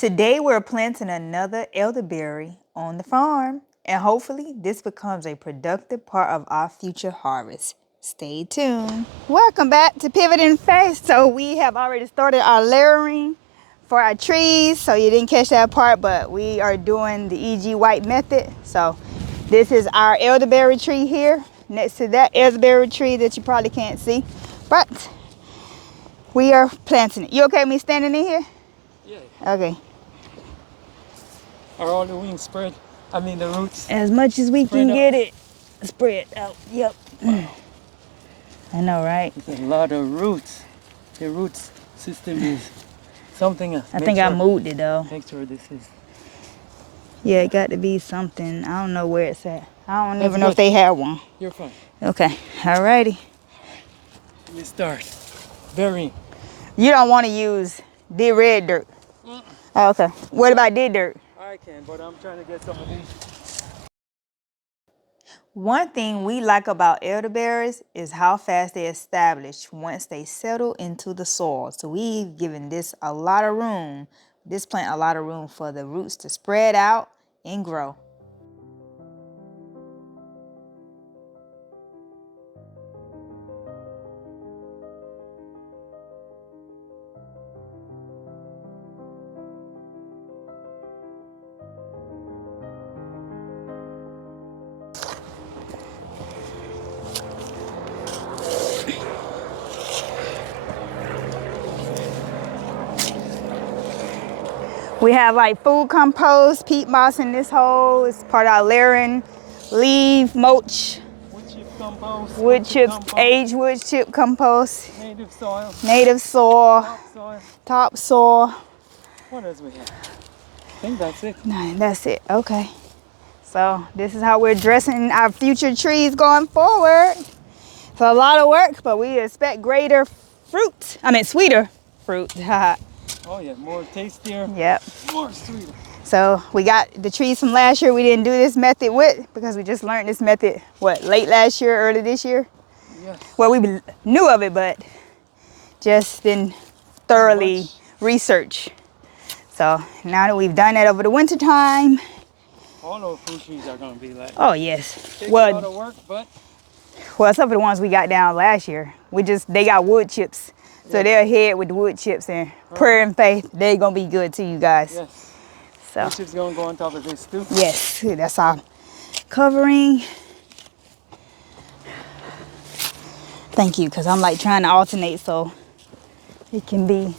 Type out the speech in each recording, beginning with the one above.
Today we're planting another elderberry on the farm, and hopefully this becomes a productive part of our future harvest. Stay tuned. Welcome back to Pivot and Face. So we have already started our layering for our trees. So you didn't catch that part, but we are doing the E.G. White method. So this is our elderberry tree here next to that elderberry tree that you probably can't see, but we are planting it. You okay with me standing in here? Yeah. Okay. Are all the wings spread? I mean the roots? As much as we can out. get it spread out. Yep. Wow. I know, right? There's a lot of roots. The roots system is something else. I think I moved it though. Make sure this is. Yeah, it got to be something. I don't know where it's at. I don't That's even know good. if they have one. You're fine. Okay. Alrighty. Let me start. Burying. You don't want to use dead red dirt. Oh, okay. What about dead dirt? I can, but I'm trying to get some of these. One thing we like about elderberries is how fast they establish once they settle into the soil. So we've given this a lot of room, this plant a lot of room for the roots to spread out and grow. We have like food compost, peat moss in this hole. It's part of our layering, leaf, mulch, Wood chip compost. wood chips, aged wood chip compost, Native soil. native soil, Topsoil. topsoil. What else we have? I think that's it. No, that's it. Okay. So this is how we're dressing our future trees going forward. It's a lot of work, but we expect greater fruit. I mean, sweeter fruit. Oh yeah, more tastier. Yep. More sweeter. So we got the trees from last year we didn't do this method with because we just learned this method, what, late last year, early this year? Yes. Well, we knew of it, but just didn't thoroughly research. So now that we've done that over the winter time. All those fruit trees are going to be like. Oh, yes. Takes a lot of work, but. Well, some of the ones we got down last year, they got wood chips. So they're ahead with the wood chips, and prayer and faith, they're going to be good to you guys. Yes. So. Wood chips going to go on top of this too. Yes, that's our covering. Thank you, because I'm like trying to alternate so it can be.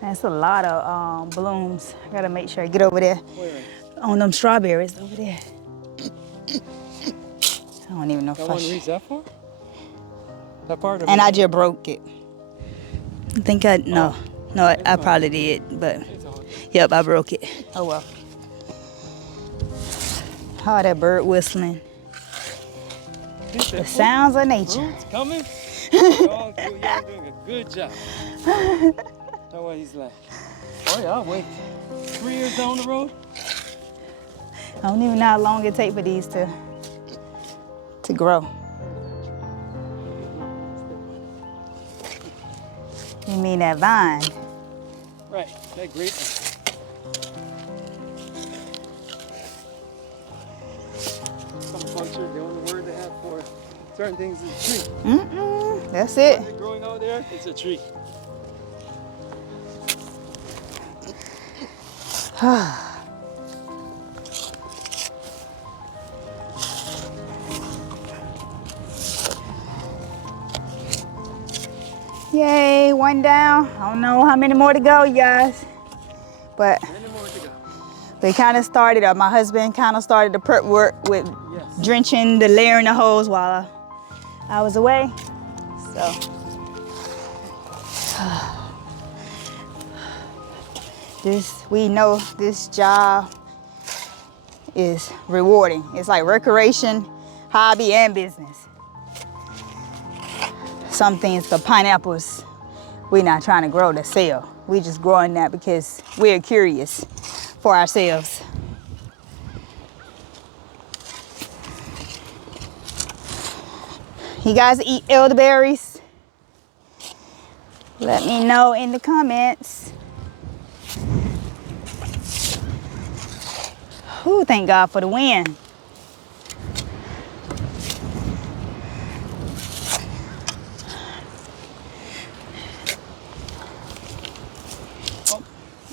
That's a lot of blooms. I gotta make sure I get over there. Where? On them strawberries over there. I don't even know if That one reads that far? That part of and it? I just broke it. I think no, I probably did, but yep, I broke it. Oh well. Oh, that bird whistling. The sounds of nature. Fruits coming? Y'all doing a good job. That's what he's like. Oh yeah, I'll wait. 3 years down the road? I don't even know how long it takes for these to grow. You mean that vine? Right, that grape. Some culture, the only word they have for certain things is tree. That's it. What's growing out there? It's a tree. Yay, one down. I don't know how many more to go, you guys. But Many more to go. We kind of started, my husband kind of started the prep work with Yes. drenching, the layering the hose while I was away. So, we know this job is rewarding. It's like recreation, hobby, and business. Some things for pineapples, we're not trying to grow to sell. We just growing that because we're curious for ourselves. You guys eat elderberries? Let me know in the comments. Ooh, thank God for the wind.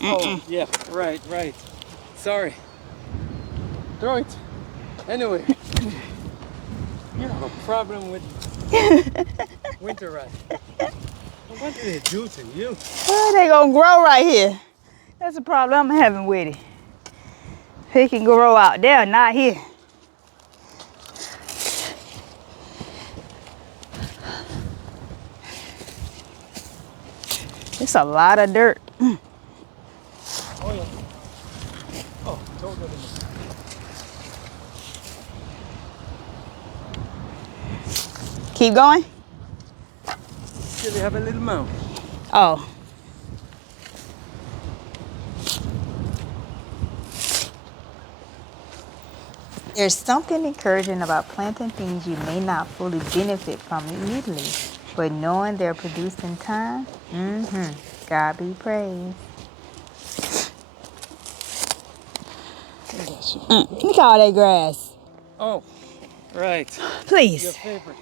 Oh, yeah, right. Sorry. Throw it. Anyway, you have a problem with winter rat. What did it do to you? Oh, they gonna grow right here. That's the problem I'm having with it. It can grow out there, not here. It's a lot of dirt. Oh, yeah. Oh, totally. Keep going? Still have a little mound. Oh. There's something encouraging about planting things you may not fully benefit from immediately, but knowing they're produced in time, God be praised. Look at all that grass. Oh, right. Please. Your favorite.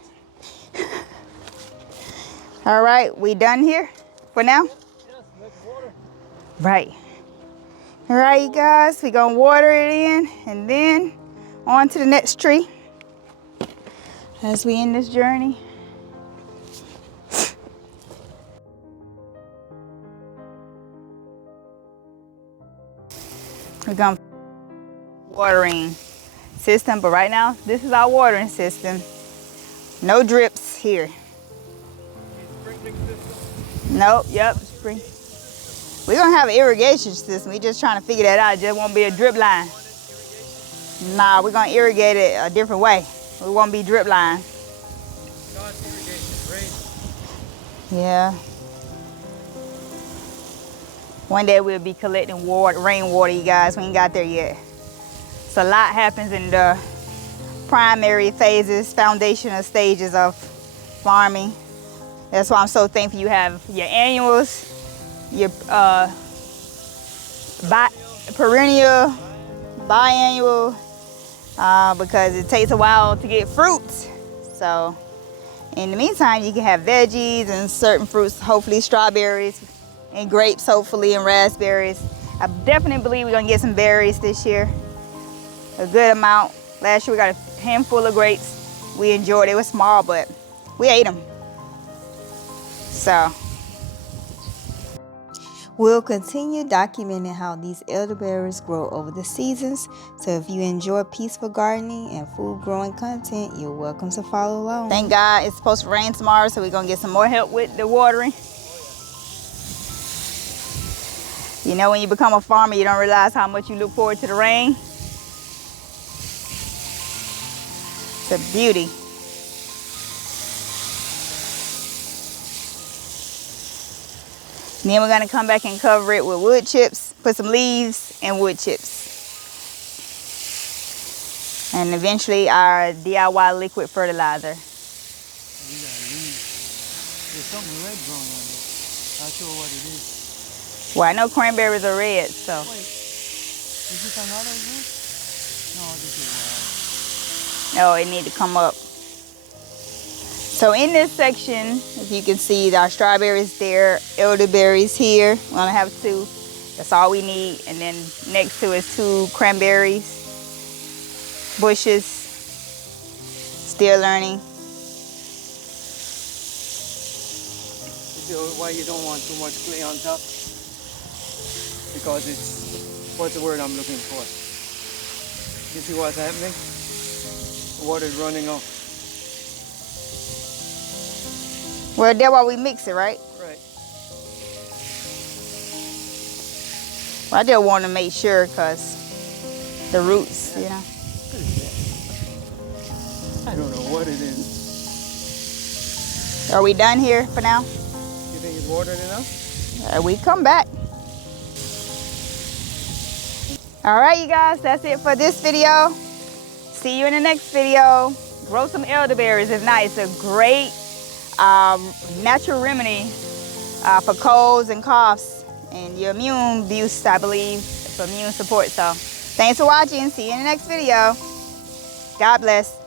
All right, we done here for now? Yes, let's water. Right. All right, you guys, we gonna water it in and then on to the next tree as we end this journey. We're gonna watering system, but right now this is our watering system. No drips here. Sprinkling system. Nope, yep, spring. We're gonna have an irrigation system. We're just trying to figure that out. It just won't be a drip line. Nah, we're gonna irrigate it a different way. We won't be drip line. God's irrigation, rain. Yeah. One day we'll be collecting water, rainwater, you guys. We ain't got there yet. So a lot happens in the primary phases, foundational stages of farming. That's why I'm so thankful you have your annuals, your perennial, biannual, because it takes a while to get fruits. So in the meantime, you can have veggies and certain fruits, hopefully strawberries and grapes, hopefully, and raspberries. I definitely believe we're gonna get some berries this year, a good amount. Last year we got a handful of grapes. We enjoyed it. It was small, but we ate them. So we'll continue documenting how these elderberries grow over the seasons. So if you enjoy peaceful gardening and food growing content, you're welcome to follow along. Thank God it's supposed to rain tomorrow, so we're gonna get some more help with the watering. You know, when you become a farmer, you don't realize how much you look forward to the rain. It's a beauty. Then we're gonna come back and cover it with wood chips, put some leaves and wood chips. And eventually our DIY liquid fertilizer. We got leaves. There's something red growing on it. Not sure what it is. Well, I know cranberries are red, so. Wait, is this another root? No, this is No, it need to come up. So in this section, if you can see, our strawberries there, elderberries here. We're gonna have 2. That's all we need. And then next to is 2 cranberries, bushes. Still learning. why you don't want too much clay on top? Because it's what's the word I'm looking for? You see what's happening? Water is running off. Well, that's why we mix it, right? Right. Well, I just want to make sure because the roots, you know. What is that? I don't know what it is. Are we done here for now? You think it's watered enough? We come back. All right, you guys, that's it for this video. See you in the next video. Grow some elderberries. If not, it's a great natural remedy for colds and coughs and your immune boost, I believe, for immune support. So thanks for watching. See you in the next video. God bless.